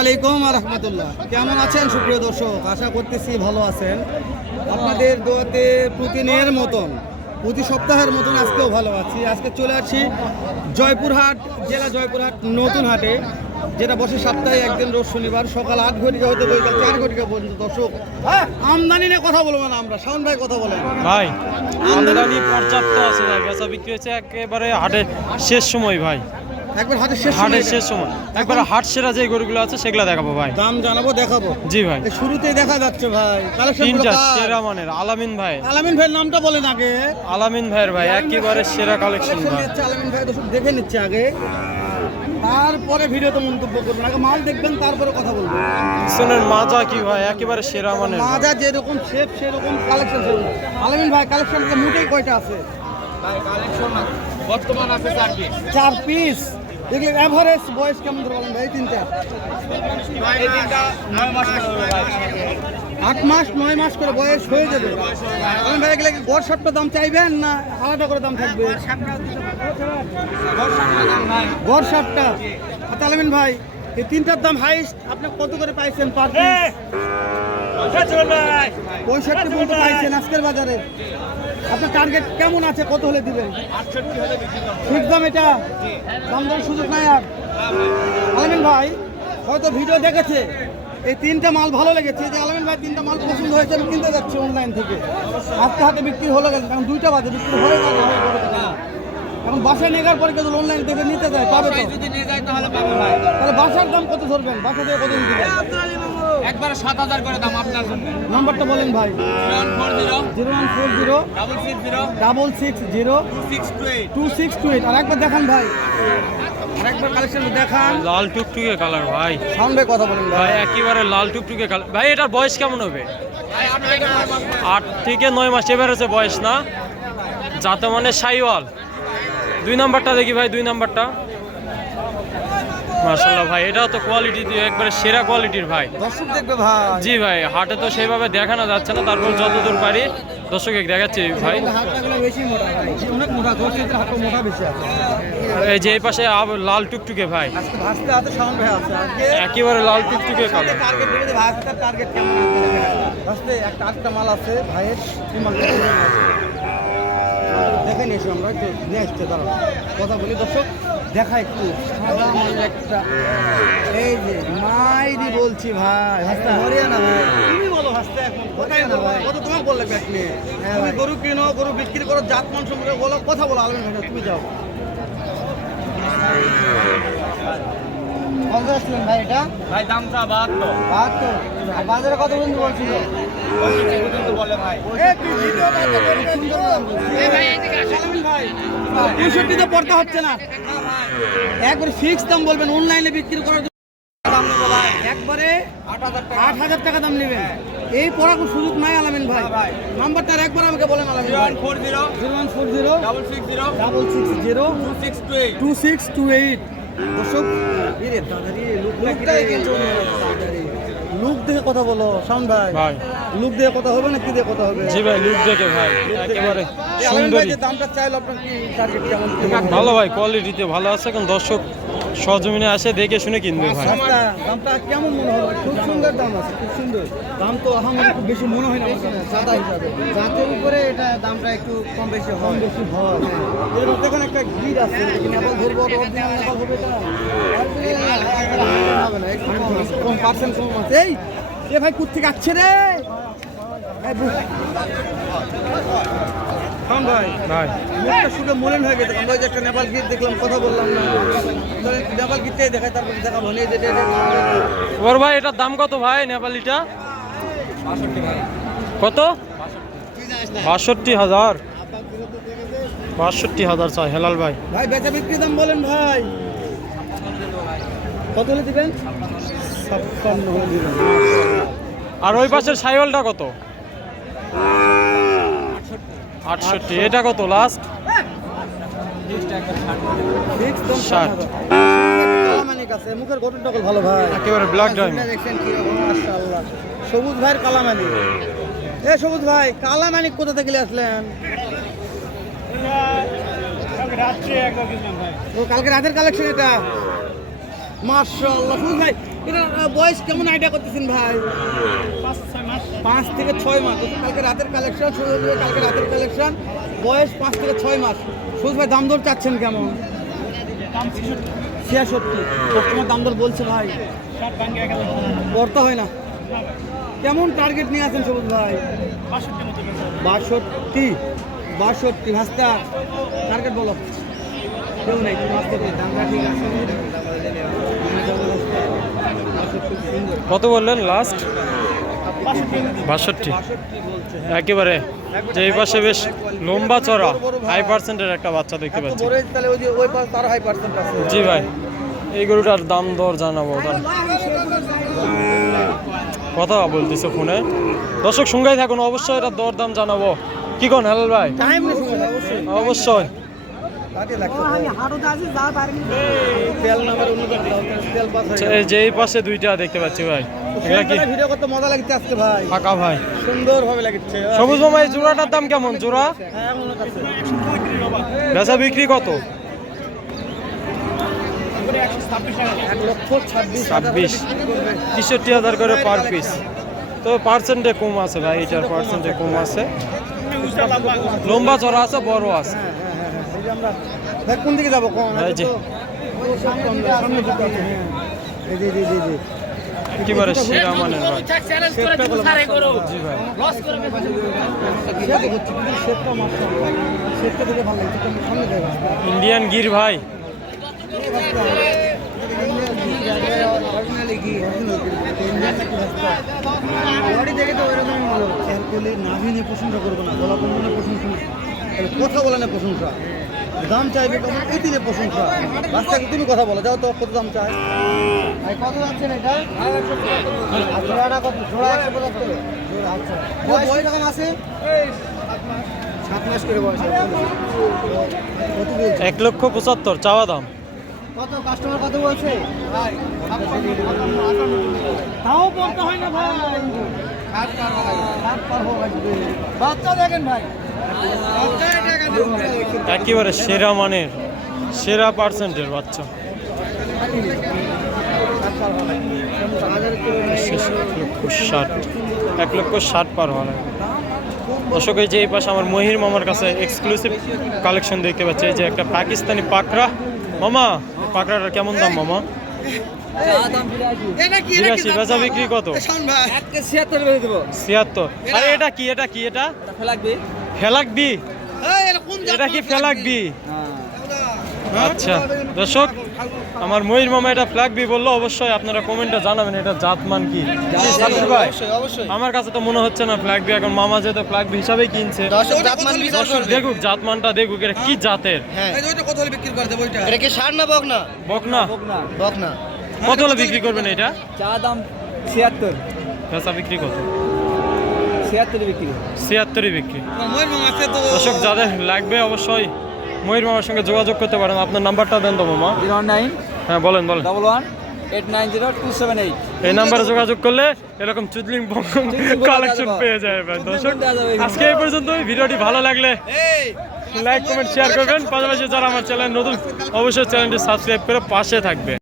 আলাইকুম রহমতুল্লাহ। কেমন আছেন সুপ্রিয় দর্শক? আশা করতেছি ভালো আছেন। আপনাদের দোয়াতে প্রতিদিনের মতন প্রতি সপ্তাহের মতন আজকেও ভালো আছি। আজকে চলে আসছি জয়পুরহাট জেলা জয়পুরহাট নতুন হাটে, যেটা বসে সপ্তাহে একদিন রোজ শনিবার সকাল 8 ঘটিকা হতে বৈকাল 4 ঘটিকা পর্যন্ত। দর্শক আমদানি নিয়ে কথা বলবো না আমরা, শাওন ভাই কথা বলেন। ভাই আমদানি পর্যাপ্ত আছে ভাই, বেচা বিক্রি হচ্ছে একেবারে হাটের শেষ সময় ভাই, একবার হাটের শেষ সময় একবার হাট সেরা যে গরুগুলো আছে সেগুলো দেখাবো ভাই। দাম জানাবো, দেখাবো। জি ভাই, শুরুতেই দেখা যাচ্ছে ভাই তিনটা সেরা মানের আলামিন ভাই। আলামিন ভাইয়ের নামটা বলেন আগে। আলামিন ভাইয়ের ভাই একেবারে সেরা কালেকশন ভাই। আলামিন ভাই দর্শক দেখে নিচ্ছে আগে, তারপরে ভিডিওতে মন্তব্য করবেন। আগে মাল দেখবেন তারপরে কথা বলবেন। পিছনের মাজা কি ভাই একেবারে সেরা মানের, মাজা যেরকম শেপ সেরকম কালেকশন। আলামিন ভাই কালেকশন মোটেই কয়টা আছে? ভাই কালেকশন বর্তমান আছে 4 পিস। দেখি এভারেজ বয়স কেমন ধরে বলেন ভাই? 3টা এই তিনটা 9 মাস করে ভাই, 8 মাস 9 মাস করে বয়স হয়ে যাবে। আলামিন ভাই এগুলো গড় সবটা দাম চাইবেন না আলাদা করে দাম থাকবে? গড় সবটা। আচ্ছা আলামিন ভাই এই তিনটার দাম হাইস্ট আপনি কত করে পাইছেন পার পিস? 65 পর্যন্ত পাইছেন আজকের বাজারে। আপনার টার্গেট কেমন আছে, কত হলে দিবেন? 68 হলে বিক্রি করব। ঠিক দাম এটা, দাম দরের সুযোগ নাই আর? আলামিন ভাই হয়তো ভিডিও দেখেছে, এই 3টা মাল ভালো লেগেছে, যে আলামিন ভাই 3টা মাল পছন্দ হয়েছে, আমি কিনতে যাচ্ছি অনলাইন থেকে। আজকে হাতে বিক্রি হলো গেছে, কারণ 2টা বাজে বিক্রি হয়ে গেছে। এখন বাসায় নেওয়ার পরে কেউ অনলাইন থেকে নিতে যায়, পাবে তো? যদি নিয়ে যাই তাহলে পাবে ভাই। তাহলে বাসার দাম কত ধরবেন? বাসা থেকে কত দিবেন? একবারে 7000 করে দাম আপনার জন্য। নাম্বারটা বলেন ভাই। 0140 0140 660 660 2628। 2628। আর একবার দেখান ভাই, আর একবার কালেকশন দেখান। লাল টুকটুকে কালার ভাই। শাওন ভাই কথা বলেন ভাই ভাই। একেবারে লাল টুকটুকে কালার ভাই। এটার বয়স কেমন হবে? 8 থেকে 9 মাস এভারেজে বয়স না? যাতে মানে সাইওয়াল। 2 নাম্বারটা দেখি ভাই, 2 নাম্বারটা মাশাআল্লাহ ভাই, এটাও তো কোয়ালিটি দিয়ে একবারে সেরা কোয়ালিটির ভাই। দর্শক দেখবে ভাই। জি ভাই, হাটে তো সেইভাবে দেখানো যাচ্ছে না, তারপর যতদূর পারি দর্শকে দেখাচ্ছি ভাই। হাতগুলো বেশি মোটা ভাই, অনেক মোটা। দর্শকের হাতটা মোটা বেশি আছে। এই যে এই পাশে লাল টুকটুকে ভাই, আজকে ভাসতে হাতে শাওন ভাই আছে। আজকে একেবারে লাল টুকটুকে কালার। টার্গেট দিতে ভাই, আজকে টার্গেট কেমন আছে? ভাসতে একটা আটটা মাল আছে ভাইয়ের, কি মাল দেখে নিয়েছি আমরা, একটু নিয়ে আসতে দাঁড়ান কথা বলি। দর্শক দেখা একটু সাদা মাল একটা, এই যে মাইরি বলছি ভাই। হাসতে হরিয়া না ভাই, তুমি বলো হাসতে এখন কোথায় না ভাই, কত তোমাকে বললে ব্যাক নিয়ে? তুমি গরু কিনো, গরু বিক্রি করো, জাত মান সম্পর্কে বলো, কথা বলো। আলামিন ভাই তুমি যাও। কত আসলেন ভাই এটা? ভাই দামটা 72 72। আর বাজারে কত বন্ধু বলছিল? পর্যন্ত বলে ভাই। পঁয়ষট্টিতে পড়তে হচ্ছে না, একবারে ফিক্স দাম বলবেন। অনলাইনে বিক্রি করার জন্য দাম নেবো ভাই, একবারে 8,000 টাকা দাম নেবেন। এই পড়ার কোনো সুযোগ নাই আলামিন ভাই। নাম্বারটা একবার আমাকে বলেন আলামিন ভাই। 0140 0140 660 660 2628। 2628। দর্শক লুক দেখে কথা বলো শাওন ভাই। ভাই লুক দিয়ে কথা হবে না কি দিয়ে কথা হবে? জি ভাই, লুক দেখে ভাই একেবারে আলামিন ভাই সুন্দরী। যে দামটা চাইলো আপনার কি টার্গেট কেমন? ভালো ভাই, কোয়ালিটিতে ভালো আছে, কারণ দর্শক সজমিনে আসে দেখে শুনে কিনবে ভাই। দামটা কেমন মনে হয়? খুব সুন্দর দাম আছে, খুব সুন্দর দাম। তো আমার খুব বেশি মনে হয় না আমার কাছে, সাদা হিসাবে জাতের উপরে এটা দামটা একটু কম বেশি হয়। এর মধ্যে এখানে একটা গির আছে, নেপাল ধরবো, অরিজিনাল নেপাল হবে এটা হবে না, একটু কম পার্সেন্ট কম আছে। এই এ ভাই কুত্থি কাটছে রে ভাই। ভাই মুখটা শুকে মলিন হয়ে গেছে। আমরা যে একটা নেপাল গির দেখলাম, কথা বললাম না, নেপাল গিরটাই দেখায়, তারপরে দেখাবো না। যেটা ওর ভাই এটার দাম কত ভাই নেপালিটা? 62 ভাই। কত? 62,000। 62,000 চাই হেলাল ভাই। ভাই বেচা বিক্রি দাম বলেন ভাই, কত হলে দিবেন? 56 হলে দিবেন। আর ওই পাশের সাইওয়ালটা কত? 68। এটা কত লাস্ট? ফিক্স দাম 60। কালামানিক আছে, মুখের গঠনটা ভালো ভাই, একেবারে ব্ল্যাক ডায়মন্ড। দেখছেন কি রকম মাশাআল্লাহ। সবুজ ভাইয়ের কালামানিক। এ সবুজ ভাই কালামানিক কোথা থেকে আসলেন? ও কালকে রাতের কালেকশন এটা। মাশাআল্লাহ সবুজ ভাই, এটা বয়স কেমন আইডিয়া করতেছেন ভাই? 5 থেকে 6 মাস। কালকে রাতের কালেকশন, কালকে রাতের কালেকশন, বয়স 5 থেকে 6 মাস। সুজ ভাই দাম দর চাচ্ছেন কেমন? 66। কাস্টমার দাম দর বলছে ভাই, করতে হয় না। কেমন টার্গেট নিয়ে আছেন সবুজ ভাই? 62 ভাস্তা টার্গেট বলো। কেউ নেই, তুমি আসতে পারো, দামটা ঠিক আছে। কত বললেন লাস্ট? 62 একেবারে। যে এই পাশে বেশ লম্বা চড়া হাই পার্সেন্টের একটা বাচ্চা দেখতে এত পাচ্ছি। বড় তাহলে ওই যে ওই পাশ তার হাই পার্সেন্ট আছে। জি ভাই, এই গরুটার দাম দর জানাবো তার কথা বলতেছে ফোনে। দর্শক সঙ্গেই থাকুন, অবশ্যই এটার দর দাম জানাবো। কি কোন হেলাল ভাই? টাইম নেই অবশ্যই। অবশ্যই কাটে লাগছে তেল নামের অন্য তেল পাস হয়ে এই যে এই পাশে দুইটা দেখতে পাচ্ছি ভাই, এগুলা কি গেছে। ভিডিও করতে মজা লাগছে আজকে ভাই, ফাঁকা ভাই? সুন্দর ভাবে লাগছে। সবুজ মামা এই জোড়াটার দাম কেমন? জোড়া হ্যাঁ মনে আছে। বেচা বিক্রি কত? 1,26,000 63,000 করে পার পিস। তো পার্সেন্টে কম আছে ভাই, এটার পার্সেন্টে কম আছে। লম্বা চড়া আছে, বড় আছে। এই যে আমরা ভাই কোন দিকে যাবো কোন? এই যে সামনে যেতে হবে। এই যে জি জি জি একেবারে সেরা মানের ভাই। জি ভাই, শেপটা মাশাআল্লাহ, শেপটা দেখে ভালো লাগছে। সামনে যাই ইন্ডিয়ান গির ভাই। অরিজিনালি কি ইন্ডিয়ান নাকি ভাস্তা? বডি দেখে তো ওইরকমই ভালো। এরপরে নাভি নিয়ে প্রশংসা করবো না, গলা কম্বনে প্রশংসা না, কথা বলে না প্রশংসা। দাম চাইবে কেমন এই দিনে প্রশংসা। রাস্তাকে তুমি কথা বলো, যাও তো কত দাম চাই ভাই? কত যাচ্ছেন এটা? জোড়াটা কত? জোড়া 175। আচ্ছা বয়স কিরকম আছে? 7 মাস করে বয়স। কত বলছে? 1,75,000 চাওয়া দাম। কত কাস্টমার কত বলছে ভাই? তাও বলতে হয় না ভাই, বাচ্চা দেখেন ভাই, একেবারে সেরা মানের, সেরা পার্সেন্টের বাচ্চা। 1,60,000 পার হওয়া লাগে। দর্শক এই যে এই পাশে আমার মহির মামার কাছে এক্সক্লুসিভ কালেকশন দেখতে পাচ্ছি। এই যে একটা পাকিস্তানি পাকড়া। মামা পাকড়াটার কেমন দাম মামা? 82। বেচা বিক্রি কত? 76। আরে এটা কি? এটা কি? এটা ফেলাকবি? এটা কি ফেলাকবি? আচ্ছা দর্শক, আমার ময়ূর মামা এটা ফ্ল্যাগবি বললো। অবশ্যই আপনারা কমেন্টে জানাবেন এটা জাতমান কি। সাব্বির ভাই, আমার কাছে তো মনে হচ্ছে না ফ্ল্যাগবি, এখন মামা যেহেতু ফ্ল্যাগবি হিসাবেই কিনছে। দর্শক দেখুক, জাতমানটা দেখুক, এটা কি জাতের। এটা কি ষাঁড় না বকনা? বকনা। বকনা। কত হলে বিক্রি করবেন এটা? চা দাম 76, বেচা বিক্রি কত? 76 বিক্রি। 76 বিক্রি। দর্শক যাদের লাগবে অবশ্যই ময়ূর মামার সঙ্গে যোগাযোগ করতে পারেন। আপনার নাম্বারটা দেন তো মামা। 09 হ্যাঁ বলেন বলেন। 11 890 278। এই নাম্বারে যোগাযোগ করলে এরকম চুদলিং কালেকশন পেয়ে যাবেন। দর্শক আজকে এই পর্যন্ত। ভিডিওটি ভালো লাগলে লাইক কমেন্ট শেয়ার করবেন। পাশাপাশি যারা আমার চ্যানেল নতুন অবশ্যই চ্যানেলটি সাবস্ক্রাইব করে পাশে থাকবে।